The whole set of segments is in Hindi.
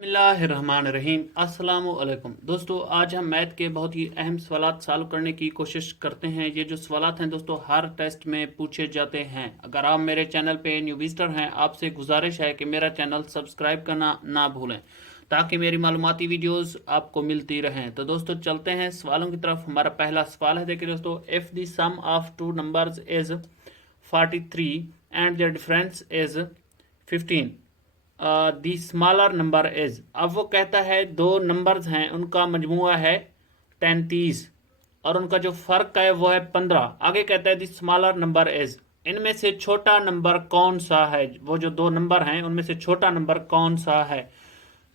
बिस्मिल्लाहिर्रहमानिर्रहीम। अस्सलामुअलैकुम दोस्तों, आज हम मैथ के बहुत ही अहम सवालात सॉल्व करने की कोशिश करते हैं। ये जो सवालात हैं दोस्तों, हर टेस्ट में पूछे जाते हैं। अगर आप मेरे चैनल पे न्यू विजिटर हैं, आपसे गुजारिश है कि मेरा चैनल सब्सक्राइब करना ना भूलें ताकि मेरी मालूमाती वीडियोस आपको मिलती रहें। तो दोस्तों चलते हैं सवालों की तरफ। हमारा पहला सवाल है, देखिए दोस्तों, if the sum of two numbers is 43 and the difference is 15, the smaller number is. अब वो कहता है दो नंबर्स हैं, उनका मजमुआ है 33 और उनका जो फर्क है वो है 15। आगे कहता है दी स्मॉलर नंबर इज, इनमें से छोटा नंबर कौन सा है। वो जो दो नंबर हैं उनमें से छोटा नंबर कौन सा है।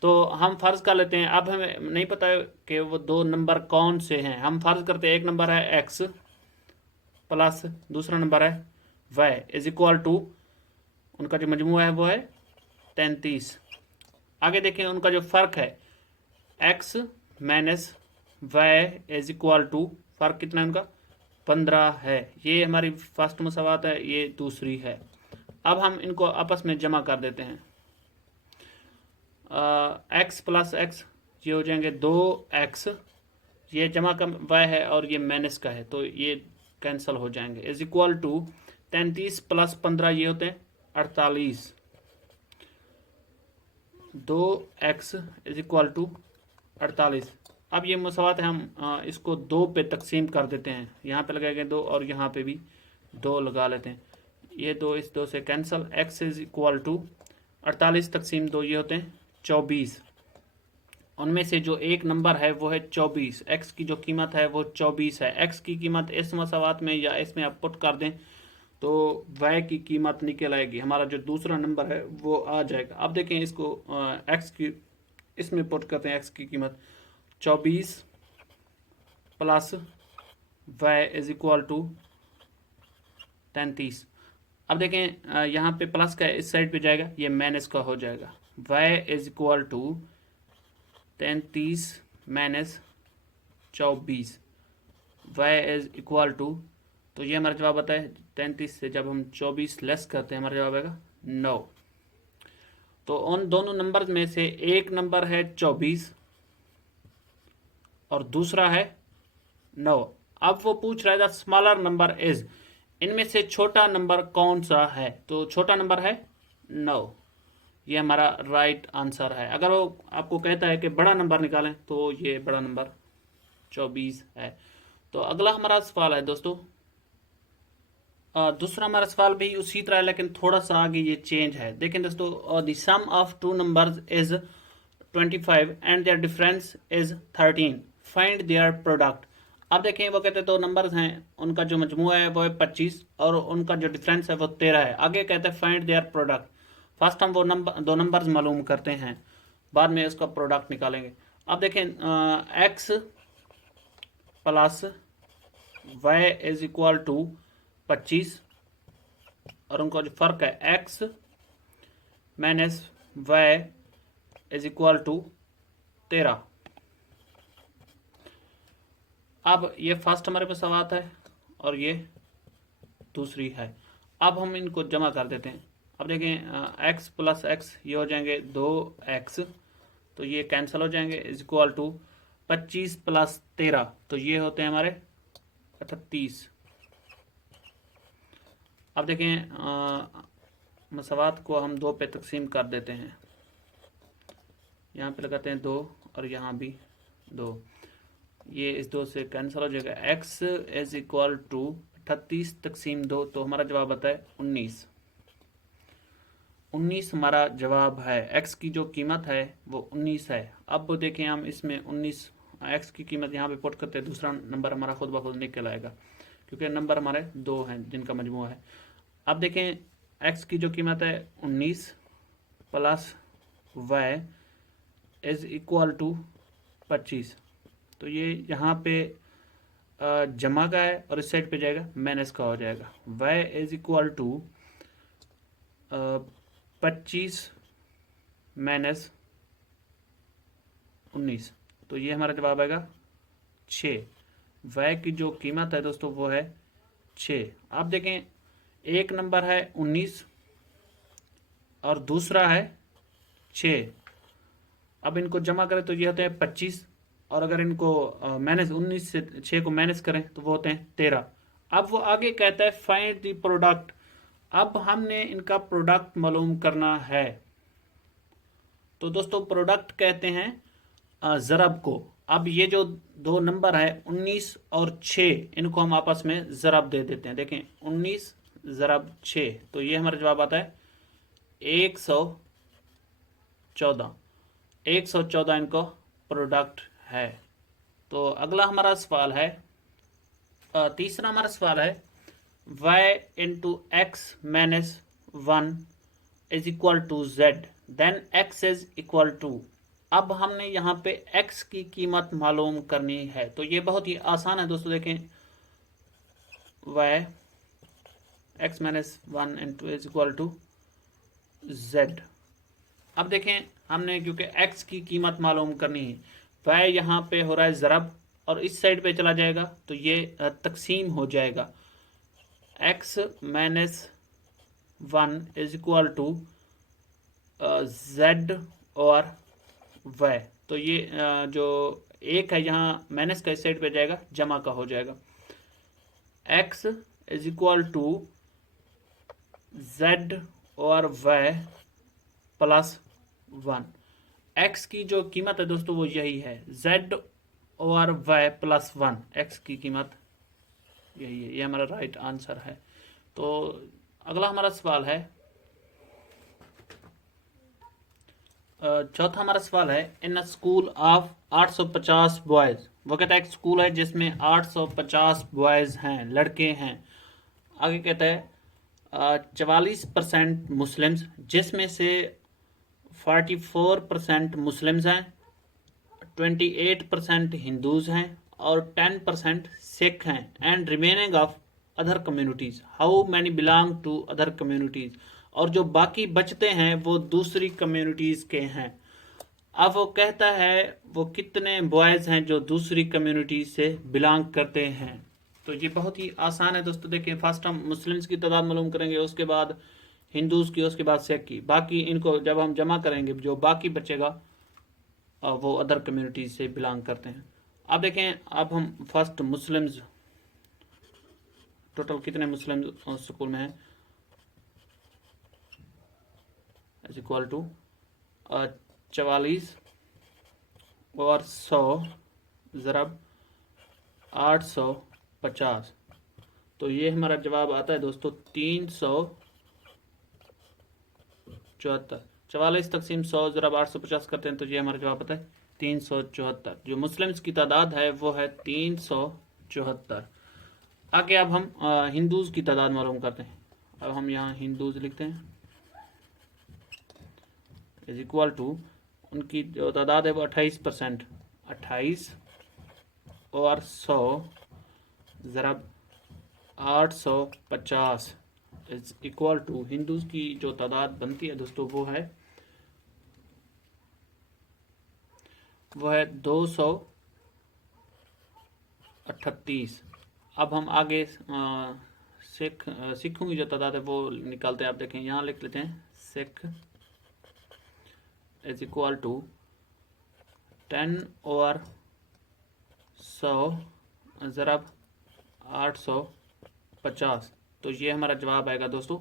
तो हम फर्ज कर लेते हैं, अब हमें नहीं पता कि वो दो नंबर कौन से हैं। हम फर्ज करते हैं एक नंबर है एक्स प्लस दूसरा नंबर है वाई इज इक्वल टू, उनका जो मजमुआ है वो है 33। आगे देखें उनका जो फर्क है x minus y is equal to, फर्क कितना है उनका 15 है। ये हमारी फर्स्ट मसवात है, ये दूसरी है। अब हम इनको आपस में जमा कर देते हैं। x प्लस एक्स ये हो जाएंगे 2x, ये जमा का y है और ये माइनस का है तो ये कैंसिल हो जाएंगे। इज इक्वल टू 33 प्लस 15 ये होते हैं 48। 2x is equal to 48। अब ये मसवात है, हम इसको दो पे तकसीम कर देते हैं। यहाँ पे लगाएंगे दो और यहाँ पे भी दो लगा लेते हैं। ये दो इस दो से cancel. x is equal to 48 तकसीम दो ये होते हैं 24। उनमें से जो एक नंबर है वो है 24। x की जो कीमत है वो 24 है। x की कीमत इस मसवात में या इसमें आप पुट कर दें तो y की कीमत निकल आएगी। हमारा जो दूसरा नंबर है वो आ जाएगा। अब देखें इसको x की इसमें पुट करते हैं। x की कीमत 24 plus y is equal to 33। अब देखें यहाँ पे प्लस का इस साइड पे जाएगा, ये माइनस का हो जाएगा। y is equal to 33 minus 24, y is equal to, तो ये हमारा जवाब आता है 33 से जब हम 24 लेस करते हैं हमारा जवाब आएगा 9। तो उन दोनों नंबर में से एक नंबर है 24 और दूसरा है 9। अब वो पूछ रहा है द स्मॉलर नंबर इज, इनमें से छोटा नंबर कौन सा है। तो छोटा नंबर है 9, ये हमारा राइट आंसर है। अगर वो आपको कहता है कि बड़ा नंबर निकालें तो ये बड़ा नंबर 24 है। तो अगला हमारा सवाल है दोस्तों, दूसरा हमारा सवाल भी उसी तरह है लेकिन थोड़ा सा आगे ये चेंज है। देखें दोस्तों, the sum of two numbers is 25 and their difference is 13, find their product. अब देखें वो कहते हैं दो नंबर्स हैं, उनका जो मजमूआ है वो है 25 और उनका जो डिफरेंस है वो 13 है। आगे कहते हैं फाइंड देयर प्रोडक्ट। फर्स्ट हम वो दो नंबर्स मालूम करते हैं, बाद में उसका प्रोडक्ट निकालेंगे। अब देखें x plus y is equal to 25 और उनका जो फर्क है x minus y is equal to 13। अब ये फर्स्ट हमारे पास सवाल है और ये दूसरी है। अब हम इनको जमा कर देते हैं। अब देखें x प्लस एक्स ये हो जाएंगे 2x, तो ये कैंसिल हो जाएंगे। इज इक्वल टू 25 प्लस 13, तो ये होते हैं हमारे 38। अब देखें मसवात को हम दो पे तकसीम कर देते हैं। यहाँ पे लगाते हैं 2 और यहाँ भी 2, ये इस 2 से कैंसिल हो जाएगा। x इज इक्वल टू 38 तकसीम 2, तो हमारा जवाब आता है 19। 19 हमारा जवाब है। x की जो कीमत है वो 19 है। अब देखें हम इसमें 19 x की कीमत यहाँ पे पुट करते हैं, दूसरा नंबर हमारा खुद ब खुद निकल आएगा क्योंकि नंबर हमारे दो हैं जिनका मजमूआ है। अब देखें x की जो कीमत है 19 plus y is equal to 25, तो ये यहाँ पे जमा का है और इस साइड पे जाएगा माइनस का हो जाएगा। y is equal to 25 minus 19, तो ये हमारा जवाब आएगा 6। y की जो कीमत है दोस्तों वो है 6। आप देखें एक नंबर है 19 और दूसरा है 6, अब इनको जमा करें तो ये होते हैं 25, और अगर इनको माइनस 19 से 6 को माइनस करें तो वो होते हैं 13। अब वो आगे कहता है फाइंड द प्रोडक्ट। अब हमने इनका प्रोडक्ट मालूम करना है। तो दोस्तों प्रोडक्ट कहते हैं ज़रब को। अब ये जो दो नंबर है 19 और 6, इनको हम आपस में ज़रब दे देते हैं। देखें 19 ज़रब 6, तो ये हमारा जवाब आता है 114। 114 इनको प्रोडक्ट है। तो अगला हमारा सवाल है, तीसरा हमारा सवाल है y into x minus 1 is equal to जेड, then x is equal to. अब हमने यहाँ पे x की कीमत मालूम करनी है। तो ये बहुत ही आसान है दोस्तों। देखें y x minus 1 into is equal to z। अब देखें हमने क्योंकि x की कीमत मालूम करनी है, y यहाँ पे हो रहा है ज़रब और इस साइड पे चला जाएगा तो ये तकसीम हो जाएगा। x minus 1 is equal to z और y। तो ये जो एक है यहाँ माइनस का इस साइड पे जाएगा, जमा का हो जाएगा। x is equal to z और y प्लस 1। x की जो कीमत है दोस्तों वो यही है, z और y प्लस 1। x की कीमत यही है, ये हमारा राइट आंसर है। तो अगला हमारा सवाल है, चौथा हमारा सवाल है इन अ स्कूल ऑफ 850 बॉयज। वो कहता है एक स्कूल है जिसमें 850 बॉयज हैं, लड़के हैं। आगे कहता है 44% मुस्लिम्स, जिसमें से 44% मुस्लिम्स हैं, 28% हिंदूज हैं और 10% सिख हैं, and remaining of other communities. How many belong to other communities. और जो बाकी बचते हैं वो दूसरी कम्युनिटीज के हैं। अब वो कहता है वो कितने बॉयज हैं जो दूसरी कम्युनिटी से बिलोंग करते हैं। तो ये बहुत ही आसान है दोस्तों। देखिए फर्स्ट हम मुस्लिम्स की तादाद मालूम करेंगे, उसके बाद हिंदूज की, उसके बाद सिख की। बाकी इनको जब हम जमा करेंगे जो बाकी बचेगा वो अदर कम्युनिटीज से बिलोंग करते हैं। अब देखें, अब हम फर्स्ट मुस्लिम्स, टोटल कितने मुस्लिम स्कूल में हैं, इज इक्वल टू 44 और 100 ज़रब 850। तो ये हमारा जवाब आता है दोस्तों 374। 44 तकसीम 100 ज़रब 850 करते हैं तो ये हमारा जवाब आता है 374। जो मुस्लिम्स की तादाद है वो है 374। आगे अब हम हिंदूज़ की तादाद मालूम करते हैं। अब हम यहाँ हिंदूज़ लिखते हैं, इज इक्वल टू, उनकी जो तादाद है वो 28%। 28 और 100 ज़रब 850 इज इक्वल टू, हिंदूज़ की जो तादाद बनती है दोस्तों वो है 238। अब हम आगे सिखों की जो तादाद है वो निकालते हैं। आप देखें यहाँ लिख लेते हैं सिख इज इक्वल टू 10 और 100 ज़रब 850। तो ये हमारा जवाब आएगा दोस्तों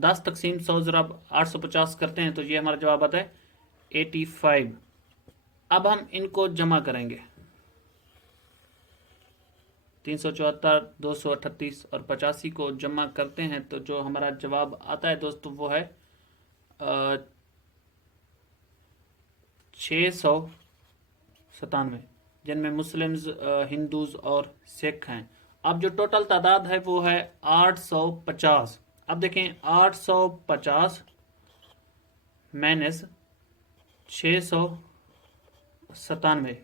10 तकसीम 100 ज़रब 850 करते हैं तो ये हमारा जवाब आता है 85। अब हम इनको जमा करेंगे, 374, 238 और 85 को जमा करते हैं तो जो हमारा जवाब आता है दोस्तों वो है 697, जिनमें मुस्लिम्स, हिंदूज और सिख हैं। अब जो टोटल तादाद है वो है 850। अब देखें 850 माइनस 697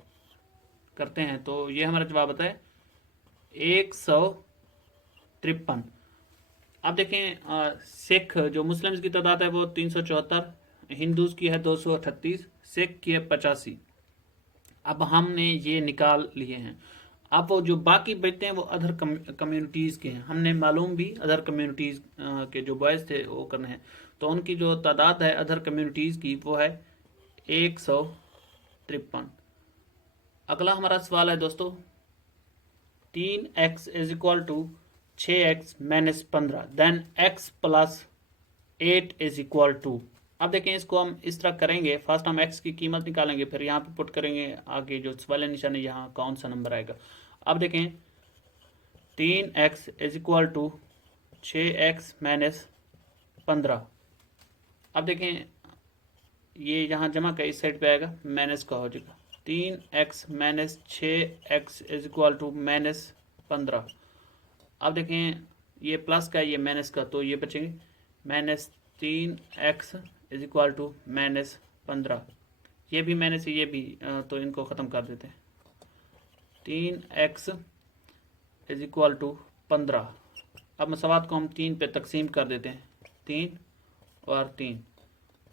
करते हैं तो ये हमारा जवाब आता है 153। अब देखें सिख, जो मुस्लिम्स की तादाद है वो 374, हिंदूज की है 238, सिख की है 85। अब हमने ये निकाल लिए हैं। अब वो जो बाकी बचते हैं वो अदर कम्युनिटीज़ के हैं। हमने मालूम भी अदर कम्युनिटीज़ के जो बॉयज़ थे वो करने हैं। तो उनकी जो तादाद है अदर कम्युनिटीज़ की वो है 153। अगला हमारा सवाल है दोस्तों 3x is equal to 6x minus 15 then x plus 8 is equal to. अब देखें इसको हम इस तरह करेंगे, फर्स्ट हम x की कीमत निकालेंगे, फिर यहाँ पे पुट करेंगे आगे जो सवाल निशान है यहाँ कौन सा नंबर आएगा। अब देखें 3x is equal to 6x minus 15। अब देखें ये यहाँ जमा का इस साइड पे आएगा, माइनस का हो जाएगा 3x minus 6x is equal to minus 15। अब देखें ये प्लस का ये माइनस का, तो ये बचेंगे minus 3x is equal to minus 15। ये भी माइनस है ये भी, तो इनको ख़त्म कर देते हैं। 3x is equal to 15। अब मसवात को हम 3 पे तकसीम कर देते हैं, 3 और 3,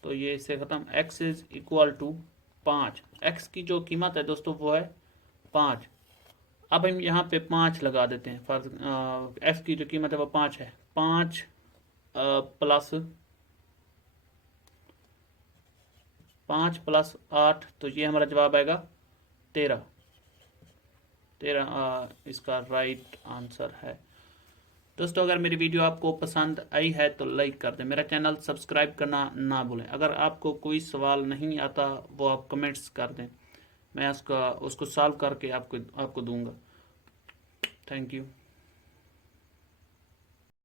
तो ये इससे ख़त्म। x is equal to 5। x की जो कीमत है दोस्तों वो है 5। अब हम यहाँ पे 5 लगा देते हैं, फर्ज x की जो कीमत है वो 5 है। 5 प्लस 8, तो ये हमारा जवाब आएगा 13। इसका राइट आंसर है। दोस्तों अगर मेरी वीडियो आपको पसंद आई है तो लाइक कर दें, मेरा चैनल सब्सक्राइब करना ना भूलें। अगर आपको कोई सवाल नहीं आता वो आप कमेंट्स कर दें, मैं उसको सॉल्व करके आपको दूंगा। Thank you.